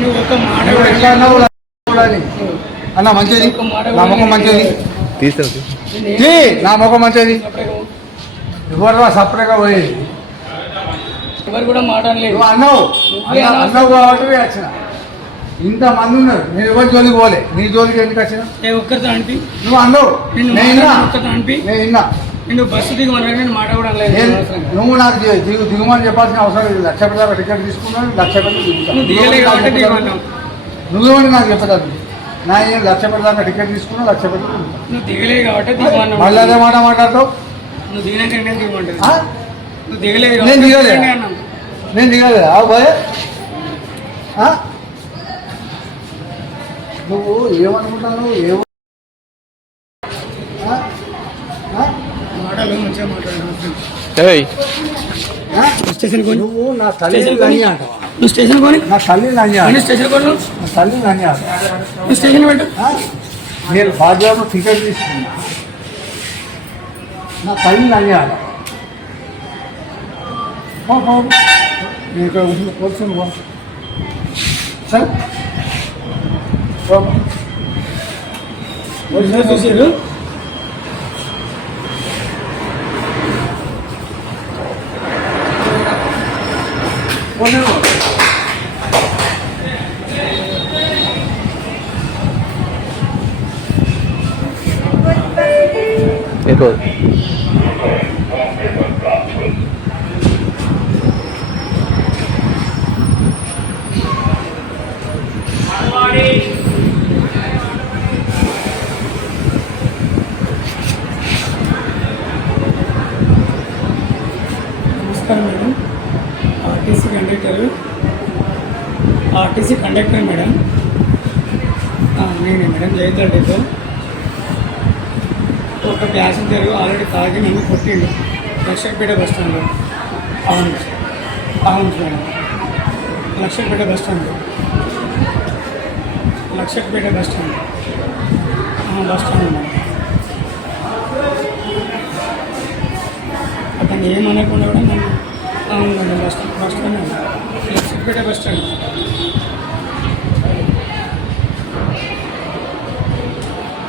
నువ్వు ఒక మాట నువ్వు ఎట్లా అన్నావు కూడా చూడాలి. అన్న మంచిది, నా ముఖం మంచిది, నా ముఖం మంచిది. ఎవరు సపరేట్గా పోయేది? ఎవరు కూడా మాట్లాడలేదు. నువ్వు అన్నావు అన్నావు కాబట్టి వచ్చిన. ఇంతమంది ఉన్నారు, నేను ఎవరి జోలికి పోలే. నీ జోలికి ఎందుకు వచ్చిన? ఒక్కరితో అనిపి నువ్వు అన్నావు, ఒక్కరితో అనిపి నేను విన్నా. నేను బస్సు దిగమని నేను మాట కూడా లేదు. నువ్వు నాకు దిగుమని చెప్పాల్సిన అవసరం లేదు. 1,00,000 దాకా టికెట్ తీసుకున్నాను, 1,00,000 దిగుతాను. నువ్వేమని నాకు చెప్పదు. నా 1,00,000 దాకా టికెట్ తీసుకున్నా, 1,00,000 నువ్వు దిగలేదు కాబట్టి మళ్ళీ అదే మాట మాట్లాడతావు. నువ్వు దిగినాక నేను దిగమంటావు. నువ్వు దిగలేదు, నేను దిగలేదు, నేను దిగలేదు. బాయ్ నువ్వు ఏమనుకుంటావు? ఏమో మాటలు మంచిగా మాట్లాడాను. నువ్వు నా తల్లి అంటావా? నువ్వు స్టేషన్ కొని నా తల్లి స్టేషన్ కొని నా తల్లి నువ్వు స్టేషన్ పెట్టు. నేను బాధ్యత టికెట్ తీసుకున్నా. నా తల్లి అన్యాలి. నేను ఇక్కడ కూర్చొని పో సార్. చూసారు నమస్కారం మేడం. RTC conductor madam. నేనే మేడం, జయత్ర డిపో. ఒక ప్యాసింజర్ ఆల్రెడీ తాగి నన్ను కొట్టిండు లక్షపేట బస్ స్టాండ్లో. అవును madam, Lakshapeta bus stand bus stand madam. అతను ఏమనకుండా కూడా నన్ను అవును madam bus stand Lakshapeta bus stand